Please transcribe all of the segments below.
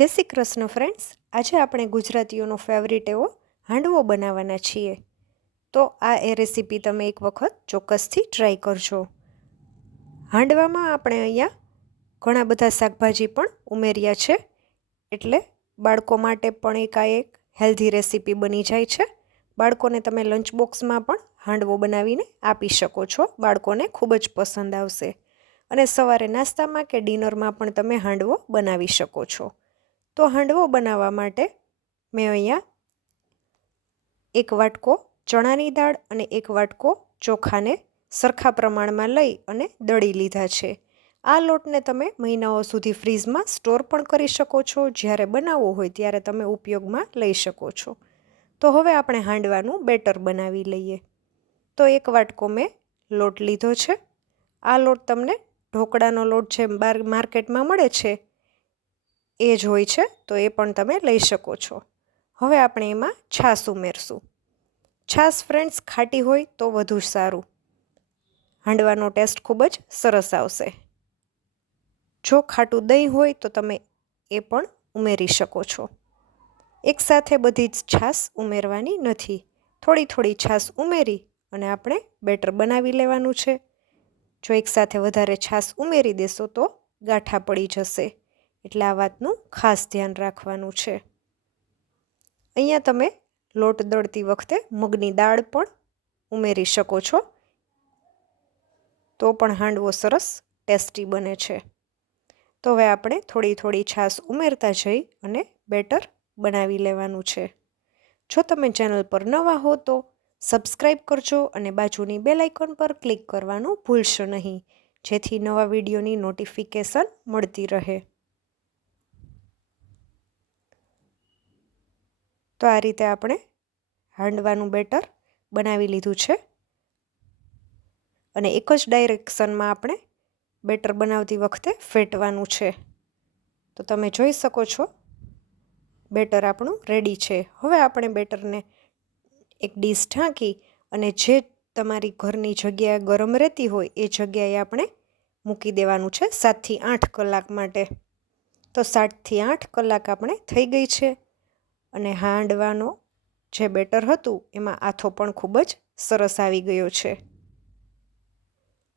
જય શ્રી કૃષ્ણ ફ્રેન્ડ્સ, આજે આપણે ગુજરાતીઓનો ફેવરિટ એવો હાંડવો બનાવવાના છીએ. તો આ રેસીપી તમે એક વખત ચોક્કસથી ટ્રાય કરજો. હાંડવામાં આપણે અહીંયા ઘણા બધા શાકભાજી પણ ઉમેર્યા છે, એટલે બાળકો માટે પણ એક હેલ્ધી રેસીપી બની જાય છે. બાળકોને તમે લંચ બોક્સમાં પણ હાંડવો બનાવીને આપી શકો છો. બાળકોને ખૂબ જ પસંદ આવશે. અને સવારે નાસ્તામાં કે ડિનરમાં પણ તમે હાંડવો બનાવી શકો છો. તો હાંડવો બનાવવા માટે મેં અહીંયા એક વાટકો ચણાની દાળ અને એક વાટકો ચોખાને સરખા પ્રમાણમાં લઈ અને દળી લીધા છે. આ લોટને તમે મહિનાઓ સુધી ફ્રીઝમાં સ્ટોર પણ કરી શકો છો. જ્યારે બનાવવો હોય ત્યારે તમે ઉપયોગમાં લઈ શકો છો. તો હવે આપણે હાંડવાનું બેટર બનાવી લઈએ. તો એક વાટકો મેં લોટ લીધો છે. આ લોટ તમને ઢોકળાનો લોટ જે માર્કેટમાં મળે છે એ જ હોય છે, તો એ પણ તમે લઈ શકો છો. હવે આપણે એમાં છાશ ઉમેરશું. છાશ ફ્રેન્ડ્સ ખાટી હોય તો વધુ સારું. હાંડવાનો ટેસ્ટ ખૂબ જ સરસ આવશે. જો ખાટું દહીં હોય તો તમે એ પણ ઉમેરી શકો છો. એકસાથે બધી જ છાશ ઉમેરવાની નથી. થોડી થોડી છાશ ઉમેરી અને આપણે બેટર બનાવી લેવાનું છે. જો એકસાથે વધારે છાશ ઉમેરી દેશો તો ગાંઠા પડી જશે. એટલે આ વાતનું ખાસ ધ્યાન રાખવાનું છે. અહીંયા તમે લોટ દળતી વખતે મગની દાળ પણ ઉમેરી શકો છો, તો પણ હાંડવો સરસ ટેસ્ટી બને છે. તો હવે આપણે થોડી થોડી છાશ ઉમેરતા જઈ અને બેટર બનાવી લેવાનું છે. જો તમે ચેનલ પર નવા હો તો સબસ્ક્રાઈબ કરજો અને બાજુની બેલ આઇકોન પર ક્લિક કરવાનું ભૂલશો નહીં, જેથી નવા વિડીયોની નોટિફિકેશન મળતી રહે. તો આ રીતે આપણે હાંડવાનું બેટર બનાવી લીધું છે અને એક જ ડાયરેક્શનમાં આપણે બેટર બનાવતી વખતે ફેટવાનું છે. તો તમે જોઈ શકો છો બેટર આપણું રેડી છે. હવે આપણે બેટરને એક ડીશ ઢાંકી અને જે તમારી ઘરની જગ્યા ગરમ રહેતી હોય એ જગ્યાએ આપણે મૂકી દેવાનું છે 7 થી 8 કલાક માટે. તો 7 થી 8 કલાક આપણે થઈ ગઈ છે અને હાંડવાનો જે બેટર હતું એમાં આથો પણ ખૂબ જ સરસ આવી ગયો છે.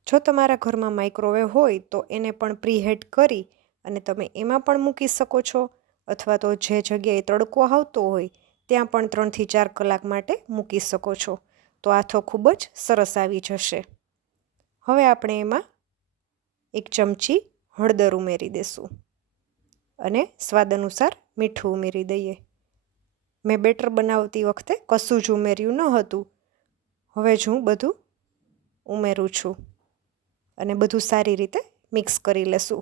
જો તમારા ઘરમાં માઇક્રોવેવ હોય તો એને પણ પ્રીહીટ કરી અને તમે એમાં પણ મૂકી શકો છો, અથવા તો જે જગ્યાએ તડકો આવતો હોય ત્યાં પણ 3 થી 4 કલાક માટે મૂકી શકો છો. તો આથો ખૂબ જ સરસ આવી જશે. હવે આપણે એમાં 1 ચમચી હળદર ઉમેરી દઈશું અને સ્વાદ અનુસાર મીઠું ઉમેરી દઈએ. મેં બેટર બનાવતી વખતે કશું જ ઉમેર્યું ન હતું. હવે જ હું બધું ઉમેરું છું અને બધું સારી રીતે મિક્સ કરી લેશું.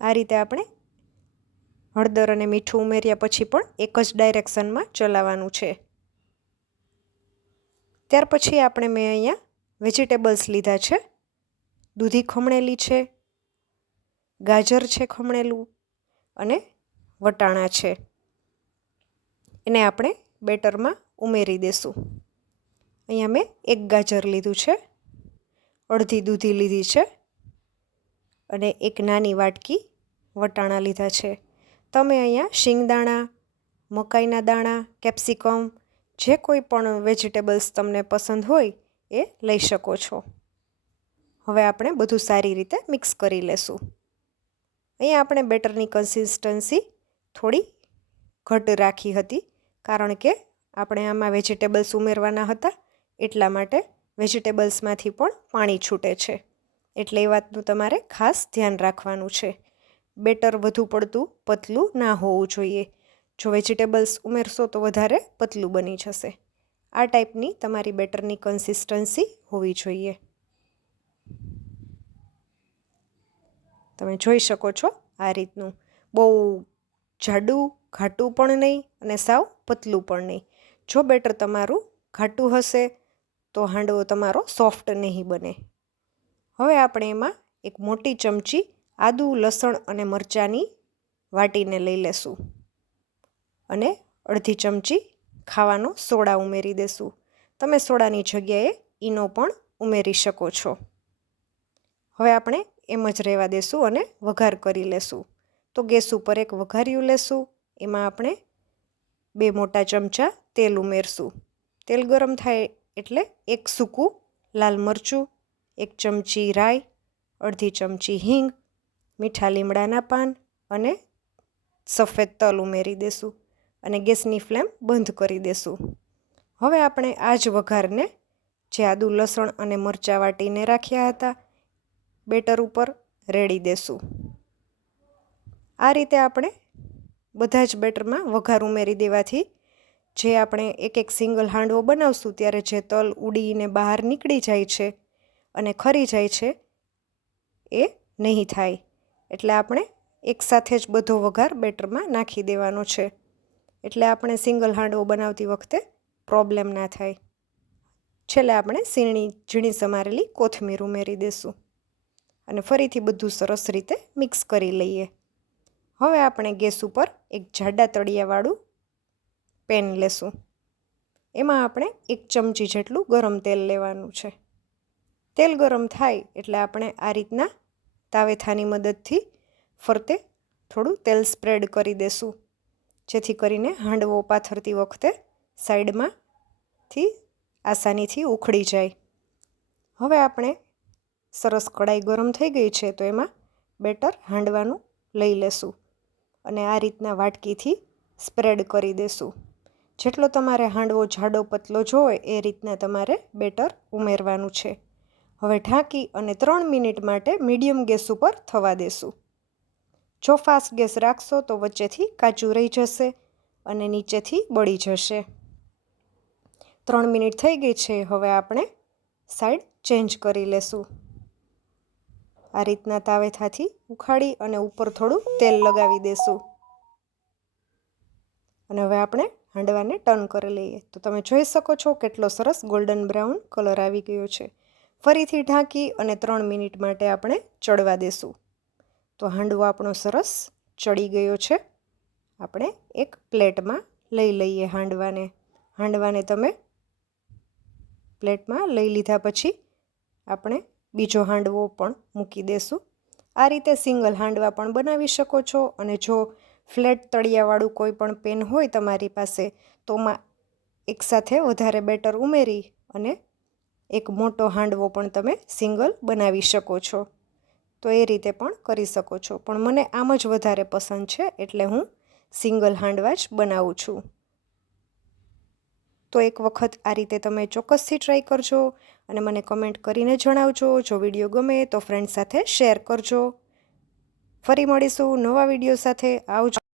આ રીતે આપણે હળદર અને મીઠું ઉમેર્યા પછી પણ એક જ ડાયરેક્શનમાં ચલાવવાનું છે. ત્યાર પછી આપણે મેં અહીંયા વેજીટેબલ્સ લીધા છે. દૂધી ખમણેલી છે, ગાજર છે ખમણેલું અને વટાણા છે. એને આપણે બેટરમાં ઉમેરી દેશું. અહીંયા મેં 1 ગાજર લીધું છે, અડધી દૂધી લીધી છે અને 1 નાની વાટકી વટાણા લીધા છે. તમે અહીંયા શિંગદાણા, મકાઈના દાણા, કેપ્સિકમ જે કોઈ પણ વેજીટેબલ્સ તમને પસંદ હોય એ લઈ શકો છો. હવે આપણે બધું સારી રીતે મિક્સ કરી લેશું. અહીંયા આપણે બેટરની કન્સિસ્ટન્સી થોડી ઘટ રાખી હતી, કારણ કે આપણે આમાં વેજીટેબલ્સ ઉમેરવાના હતા, એટલા માટે વેજીટેબલ્સમાંથી પણ પાણી છૂટે છે. એટલે એ વાતનું તમારે ખાસ ધ્યાન રાખવાનું છે. બેટર વધુ પડતું પતલું ના હોવું જોઈએ. જો વેજીટેબલ્સ ઉમેરશો તો વધારે પતલું બની જશે. આ ટાઈપની તમારી બેટરની કન્સિસ્ટન્સી હોવી જોઈએ. તમે જોઈ શકો છો આ રીતનું. બહુ જાડું ઘાટું પણ નહીં અને સાવ પતલું પણ નહીં. જો બેટર તમારું ઘાટું હશે તો હાંડવો તમારો સોફ્ટ નહીં બને. હવે આપણે એમાં 1 મોટી ચમચી આદું, લસણ અને મરચાંની વાટીને લઈ લેશું અને અડધી ચમચી ખાવાનો સોડા ઉમેરી દેશું. તમે સોડાની જગ્યાએ ઈનો પણ ઉમેરી શકો છો. હવે આપણે એમ જ રહેવા દેશું અને વઘાર કરી લેશું. તો ગેસ ઉપર એક વઘારિયું લેશું. એમાં આપણે 2 મોટા ચમચા તેલ ઉમેરશું. તેલ ગરમ થાય એટલે 1 સૂકું લાલ મરચું, 1 ચમચી રાઈ, અડધી ચમચી હિંગ, મીઠા લીમડાના પાન અને સફેદ તલ ઉમેરી દેશું અને ગેસની ફ્લેમ બંધ કરી દેશું. હવે આપણે આ જ વઘારને જે આદુ લસણ અને મરચાં વાટીને રાખ્યા હતા બેટર ઉપર રેડી દેશું. આ રીતે આપણે બધા જ બેટરમાં વઘાર ઉમેરી દેવાથી જે આપણે એક સિંગલ હાંડવો બનાવશું ત્યારે જે તલ ઉડીને બહાર નીકળી જાય છે અને ખરી જાય છે એ નહીં થાય. એટલે આપણે એકસાથે જ બધો વઘાર બેટરમાં નાખી દેવાનો છે. એટલે આપણે સિંગલ હાંડવો બનાવતી વખતે પ્રોબ્લેમ ના થાય. છેલ્લે આપણે ઝીણી સમારેલી કોથમીર ઉમેરી દેશું અને ફરીથી બધું સરસ રીતે મિક્સ કરી લઈએ. હવે આપણે ગેસ ઉપર એક જાડા તળિયાવાળું પેન લેશું. એમાં આપણે 1 ચમચી જેટલું ગરમ તેલ લેવાનું છે. તેલ ગરમ થાય એટલે આપણે આ રીતના તાવેથાની મદદથી ફરતે થોડું તેલ સ્પ્રેડ કરી દેશું, જેથી કરીને હાંડવો પાથરતી વખતે સાઈડમાંથી આસાનીથી ઉખડી જાય. હવે આપણે સરસ કડાઈ ગરમ થઈ ગઈ છે તો એમાં બેટર હાંડવાનું લઈ લેશું અને આ રીતના વાટકીથી સ્પ્રેડ કરી દેશું. જેટલો તમારે હાંડવો જાડો પતલો જોઈએ એ રીતના તમારે બેટર ઉમેરવાનું છે. હવે ઢાંકી અને 3 મિનિટ માટે મીડિયમ ગેસ ઉપર થવા દેશું. જો ફાસ્ટ ગેસ રાખશો તો વચ્ચેથી કાચું રહી જશે અને નીચેથી બળી જશે. 3 મિનિટ થઈ ગઈ છે. હવે આપણે સાઈડ ચેન્જ કરી લેશું. આ રીતના તાવેથાથી ઉખાડી અને ઉપર થોડું તેલ લગાવી દેશું અને હવે આપણે હાંડવાને ટર્ન કરી લઈએ. તો તમે જોઈ શકો છો કેટલો સરસ ગોલ્ડન બ્રાઉન કલર આવી ગયો છે. ફરીથી ઢાંકી અને 3 મિનિટ માટે આપણે ચડવા દેશું. તો હાંડવો આપણો સરસ ચડી ગયો છે. આપણે એક પ્લેટમાં લઈ લઈએ હાંડવાને તમે પ્લેટમાં લઈ લીધા પછી આપણે બીજો હાંડવો પણ મૂકી દેશું. આ રીતે સિંગલ હાંડવા પણ બનાવી શકો છો અને જો ફ્લેટ તળિયાવાળું કોઈ પણ પેન હોય તમારી પાસે તો એકસાથે વધારે બેટર ઉમેરી અને એક મોટો હાંડવો પણ તમે સિંગલ બનાવી શકો છો. તો એ રીતે પણ કરી શકો છો, પણ મને આમ જ વધારે પસંદ છે એટલે હું સિંગલ હાંડવા જ બનાવું છું. તો એક વખત આ રીતે તમે ચોક્કસથી ટ્રાય કરજો અને મને કમેન્ટ કરીને જણાવજો. જો વિડીયો ગમે તો ફ્રેન્ડ સાથે શેર કરજો. ફરી મળીશું નવા વિડીયો સાથે. આવજો.